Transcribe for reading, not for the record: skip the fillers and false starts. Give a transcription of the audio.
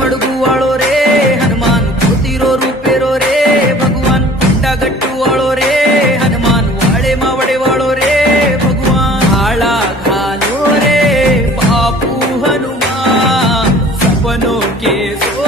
मडगू वाळो रे हनुमान ज्योतिरो रूपेरो रे भगवान गुड्डा गट्टू वाळो रे हनुमान वाड़े मावड़े वाळो रे भगवान आला घालो रे बापू हनुमान सपनों के सो